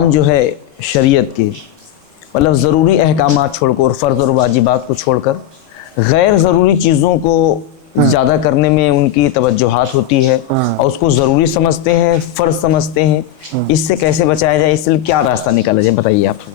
عوام جو ہے شریعت کے مطلب ضروری احکامات چھوڑ کر اور فرض اور واجبات کو چھوڑ کر غیر ضروری چیزوں کو زیادہ کرنے میں ان کی توجہات ہوتی ہے اور اس کو ضروری سمجھتے ہیں، فرض سمجھتے ہیں، اس سے کیسے بچایا جائے؟ اس سے کیا راستہ نکالا جائے، بتائیے آپ۔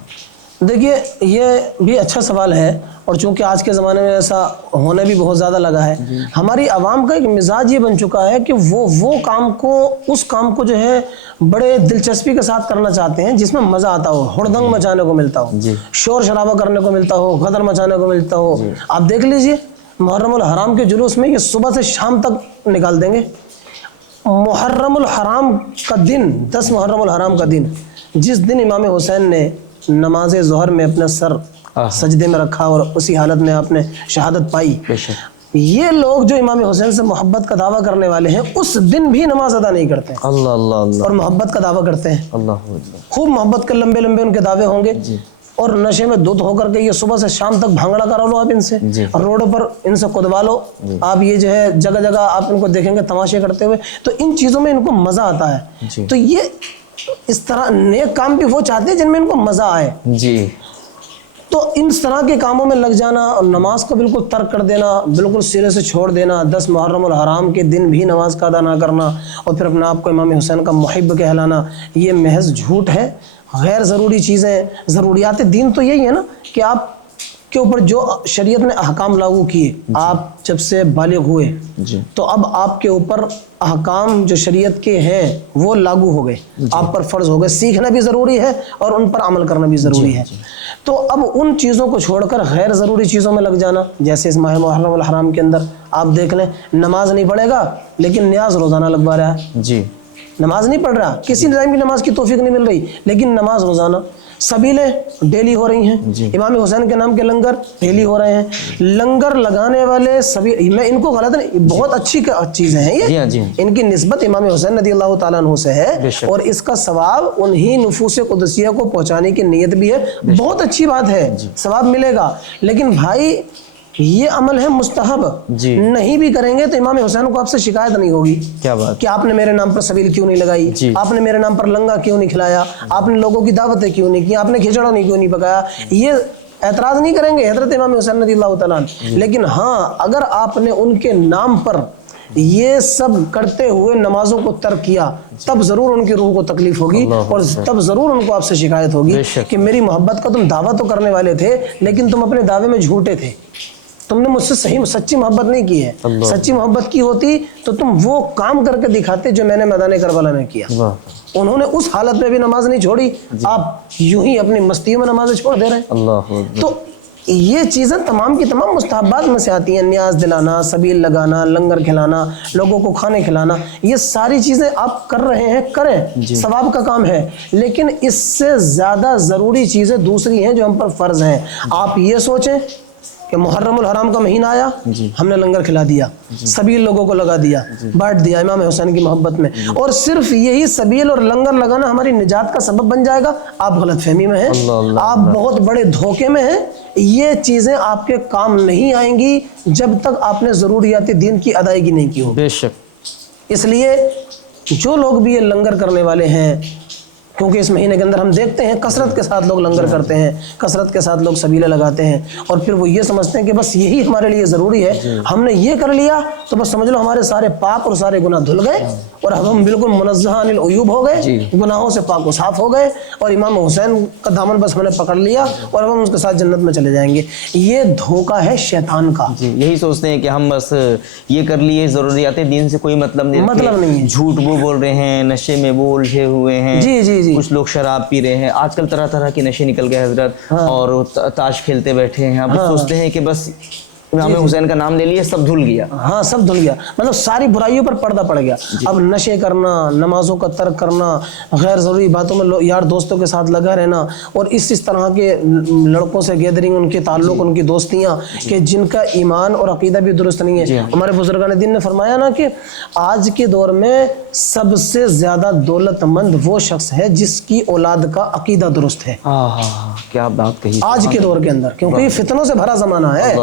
دیکھیے یہ بھی اچھا سوال ہے، اور چونکہ آج کے زمانے میں ایسا ہونے بھی بہت زیادہ لگا ہے۔ ہماری عوام کا ایک مزاج یہ بن چکا ہے کہ وہ کام کو، اس کام کو جو ہے بڑے دلچسپی کے ساتھ کرنا چاہتے ہیں جس میں مزہ آتا ہو، ہڑدنگ مچانے کو ملتا ہو، شور شرابہ کرنے کو ملتا ہو، غدر مچانے کو ملتا ہو۔ آپ دیکھ لیجئے محرم الحرام کے جلوس میں یہ صبح سے شام تک نکال دیں گے۔ محرم الحرام کا دن، 10 محرم الحرام کا دن، جس دن امام حسین نے نماز ظہر میں اپنا سر سجدے میں رکھا اور اسی حالت میں آپ نے شہادت پائی، یہ لوگ جو امام حسین سے محبت کا دعویٰ کرنے والے ہیں اس دن بھی نماز ادا نہیں کرتے ہیں، اللہ اللہ اللہ، اور محبت کا دعویٰ کرتے ہیں۔ اللہ خوب محبت کے لمبے لمبے ان کے دعوے ہوں گے، اور نشے میں دھت ہو کر کے یہ صبح سے شام تک بھانگڑا کرا لو آپ ان سے، اور روڈوں پر ان سے کدوا لو آپ، یہ جو ہے جگہ جگہ آپ ان کو دیکھیں گے تماشے کرتے ہوئے، تو ان چیزوں میں ان کو مزہ آتا ہے۔ تو یہ اس طرح نیک کام بھی وہ چاہتے ہیں جن میں ان کو مزہ آئے جی، تو ان طرح کے کاموں میں لگ جانا اور نماز کو بالکل ترک کر دینا، بالکل سرے سے چھوڑ دینا، 10 محرم الحرام کے دن بھی نماز کا ادا نہ کرنا اور پھر اپنے آپ کو امام حسین کا محب کہلانا، یہ محض جھوٹ ہے۔ غیر ضروری چیزیں، ضروریات دین تو یہی ہے نا کہ آپ کے اوپر جو شریعت نے احکام لاگو کیے، آپ جب سے بالغ ہوئے تو اب آپ کے اوپر احکام جو شریعت کے ہیں وہ لاگو ہو گئے، آپ پر فرض ہو گئے، سیکھنا بھی ضروری ہے اور ان پر عمل کرنا بھی ضروری ہے۔ تو اب ان چیزوں کو چھوڑ کر غیر ضروری چیزوں میں لگ جانا، جیسے اس ماہ محرم الحرام کے اندر آپ دیکھ لیں، نماز نہیں پڑھے گا لیکن نیاز روزانہ لگوا رہا ہے جی، نماز نہیں پڑھ رہا، کسی ٹائم کی نماز کی توفیق نہیں مل رہی لیکن نماز روزانہ، سبیلیں ڈیلی ہو رہی ہیں، امام حسین کے نام کے لنگر ڈیلی ہو رہے ہیں، لنگر لگانے والے سبھی، میں ان کو غلط نہیں، بہت اچھی چیزیں ہیں یہ، ان کی نسبت امام حسین رضی اللہ تعالیٰ عنہ سے ہے اور اس کا ثواب انہی نفوس قدسیہ کو پہنچانے کی نیت بھی ہے، بہت اچھی بات ہے، ثواب ملے گا، لیکن بھائی یہ عمل ہے مستحب، نہیں بھی کریں گے تو امام حسین کو آپ سے شکایت نہیں ہوگی کیا بات کہ آپ نے میرے نام پر سبیل کیوں نہیں لگائی، آپ نے میرے نام پر لنگا کیوں نہیں کھلایا، آپ نے لوگوں کی دعوتیں کیوں نہیں کی، آپ نے کھچڑا کیوں نہیں پکایا، یہ اعتراض نہیں کریں گے حضرت امام حسین رضی اللہ تعالیٰ عنہ۔ لیکن ہاں اگر آپ نے ان کے نام پر یہ سب کرتے ہوئے نمازوں کو ترک کیا تب ضرور ان کی روح کو تکلیف ہوگی اور تب ضرور ان کو آپ سے شکایت ہوگی کہ میری محبت کا تم دعویٰ تو کرنے والے تھے لیکن تم اپنے دعوے میں جھوٹے تھے، تم نے مجھ سے سچی محبت نہیں کی ہے، سچی محبت کی ہوتی تو تم وہ کام کر کے دکھاتے جو میں نے میدان کربلا میں کیا۔ انہوں نے اس حالت میں بھی نماز نہیں چھوڑی، آپ یوں ہی اپنی مستیوں میں نمازیں چھوڑ دے رہے ہیں۔ تو یہ چیزیں تمام کی تمام مستحبات میں سے آتی ہیں، نیاز دلانا، سبیل لگانا، لنگر کھلانا، لوگوں کو کھانے کھلانا، یہ ساری چیزیں آپ کر رہے ہیں، کریں، ثواب کا کام ہے، لیکن اس سے زیادہ ضروری چیزیں دوسری ہیں جو ہم پر فرض ہیں۔ آپ یہ سوچیں کہ محرم الحرام کا مہینہ آیا، ہم نے لنگر کھلا دیا، سبیل لوگوں کو لگا دیا، بانٹ دیا امام حسین کی محبت میں، اور صرف یہی سبیل اور لنگر لگانا ہماری نجات کا سبب بن جائے گا، آپ غلط فہمی میں ہیں، آپ بہت بڑے دھوکے میں ہیں۔ یہ چیزیں آپ کے کام نہیں آئیں گی جب تک آپ نے ضروریات دین کی ادائیگی نہیں کی ہو۔ بے شک، اس لیے جو لوگ بھی یہ لنگر کرنے والے ہیں، کیونکہ اس مہینے کے اندر ہم دیکھتے ہیں کثرت کے ساتھ لوگ لنگر کرتے ہیں، کثرت کے ساتھ لوگ سبیلے لگاتے ہیں، اور پھر وہ یہ سمجھتے ہیں کہ بس یہی ہمارے لیے ضروری ہے، ہم نے یہ کر لیا تو بس سمجھ لو ہمارے سارے پاک اور سارے گناہ دھل گئے اور ہم بالکل منزہ عن العیوب ہو گئے، گناہوں سے پاک و صاف ہو گئے، اور امام حسین کا دامن بس ہم نے پکڑ لیا اور ہم اس کے ساتھ جنت میں چلے جائیں گے۔ یہ دھوکہ ہے شیطان کا، یہی سوچتے ہیں کہ ہم بس یہ کر لیے، ضروریات دین سے کوئی مطلب نہیں ہے، جھوٹ وہ بول رہے ہیں، نشے میں وہ الجھے ہوئے ہیں، کچھ لوگ شراب پی رہے ہیں، آج کل طرح طرح کے نشے نکل گئے حضرت، اور تاش کھیلتے بیٹھے ہیں، اب سوچتے ہیں کہ بس امام حسین کا نام لے لیا سب دھل گیا، ہاں سب دھل گیا، مطلب ساری برائیوں پر پردہ پڑ گیا۔ اب نشے کرنا، نمازوں کا ترک کرنا، غیر ضروری باتوں میں یار دوستوں کے ساتھ لگا رہنا، اور اس طرح کے لڑکوں سے گیدرنگ، ان کے تعلق، ان کی دوستیاں کہ جن کا ایمان اور عقیدہ بھی درست نہیں ہے۔ ہمارے بزرگان دین نے فرمایا نا کہ آج کے دور میں سب سے زیادہ دولت مند وہ شخص ہے جس کی اولاد کا عقیدہ درست ہے۔ کیا بات کہی آج کے دور کے اندر، کیونکہ یہ فتنوں سے بھرا زمانہ ہے،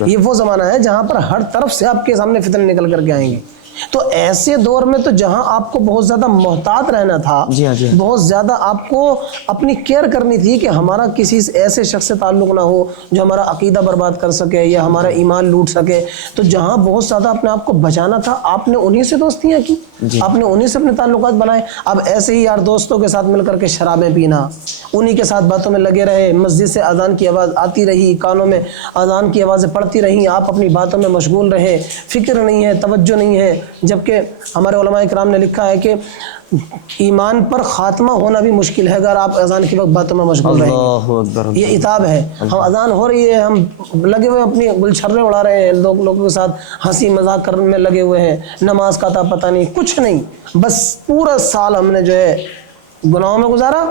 یہ وہ زمانہ ہے جہاں پر ہر طرف سے آپ کے سامنے فتن نکل کر کے آئیں گے، تو ایسے دور میں تو جہاں آپ کو بہت زیادہ محتاط رہنا تھا، بہت زیادہ آپ کو اپنی کیئر کرنی تھی کہ ہمارا کسی ایسے شخص سے تعلق نہ ہو جو ہمارا عقیدہ برباد کر سکے یا ہمارا ایمان لوٹ سکے، تو جہاں بہت زیادہ اپنے آپ کو بچانا تھا آپ نے انہی سے دوستیاں کی، آپ نے انہی سے اپنے تعلقات بنائے۔ اب ایسے ہی یار دوستوں کے ساتھ مل کر کے شرابیں پینا، انہی کے ساتھ باتوں میں لگے رہے، مسجد سے اذان کی آواز آتی رہی، کانوں میں اذان کی آوازیں پڑتی رہیں، آپ اپنی باتوں میں مشغول رہے، فکر نہیں ہے، توجہ نہیں ہے، جبکہ ہمارے علماء کرام نے لکھا ہے کہ ایمان پر خاتمہ ہونا بھی مشکل ہے اگر آپ اذان کے وقت باتوں میں مشغول رہیں گے۔ یہ عتاب ہے۔ ہم اذان ہو رہی ہے، ہم لگے ہوئے اپنی گلچھرے اڑا رہے ہیں، لوگوں کے ساتھ ہنسی مذاق کرنے میں لگے ہوئے ہیں، نماز کا تھا پتہ نہیں، کچھ نہیں، بس پورا سال ہم نے جو ہے گناہوں میں گزارا،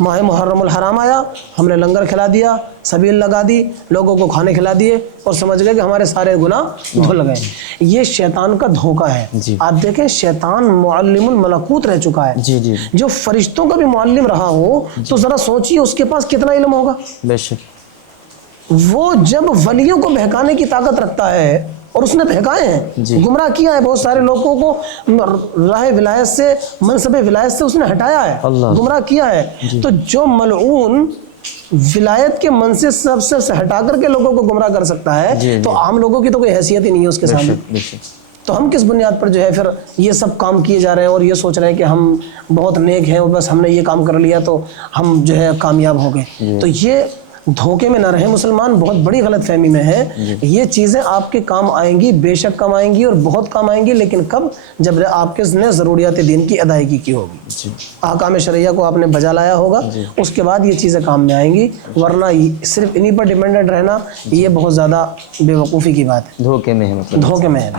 ماہ محرم الحرام آیا، ہم نے لنگر کھلا دیا، سبیل لگا دی، لوگوں کو کھانے کھلا دیے اور سمجھ گئے کہ ہمارے سارے گناہ دھل گئے۔ یہ شیطان کا دھوکہ ہے۔ آپ دیکھیں شیطان معلم الملکوت رہ چکا ہے، جو فرشتوں کا بھی معلم رہا ہو تو ذرا سوچیے اس کے پاس کتنا علم ہوگا۔ بے شک وہ جب ولیوں کو بہکانے کی طاقت رکھتا ہے، اور اس نے بہکائے ہیں، گمراہ کیا ہے بہت سارے لوگوں کو، راہ ولایت سے، منصب ولایت سے اس نے ہٹایا ہے، گمراہ کیا ہے۔ تو جو ملعون ولایت کے منصب سے ہٹا کر کے لوگوں کو گمراہ کر سکتا ہے تو عام لوگوں کی تو کوئی حیثیت ہی نہیں ہے اس کے سامنے۔ تو ہم کس بنیاد پر جو ہے پھر یہ سب کام کیے جا رہے ہیں اور یہ سوچ رہے ہیں کہ ہم بہت نیک ہیں اور بس ہم نے یہ کام کر لیا تو ہم جو ہے کامیاب ہو گئے۔ تو یہ دھوکے میں نہ رہے مسلمان، بہت بڑی غلط فہمی میں ہے۔ یہ چیزیں آپ کے کام آئیں گی، بے شک کام آئیں گی اور بہت کام آئیں گی، لیکن کب؟ جب آپ کے نے ضروریات دین کی ادائیگی کی ہوگی، احکام شرعیہ کو آپ نے بجا لایا ہوگا، اس کے بعد یہ چیزیں کام میں آئیں گی، ورنہ صرف انہی پر ڈیپینڈنٹ رہنا یہ بہت زیادہ بے وقوفی کی بات ہے، دھوکے میں ہے، دھوکے میں ہے۔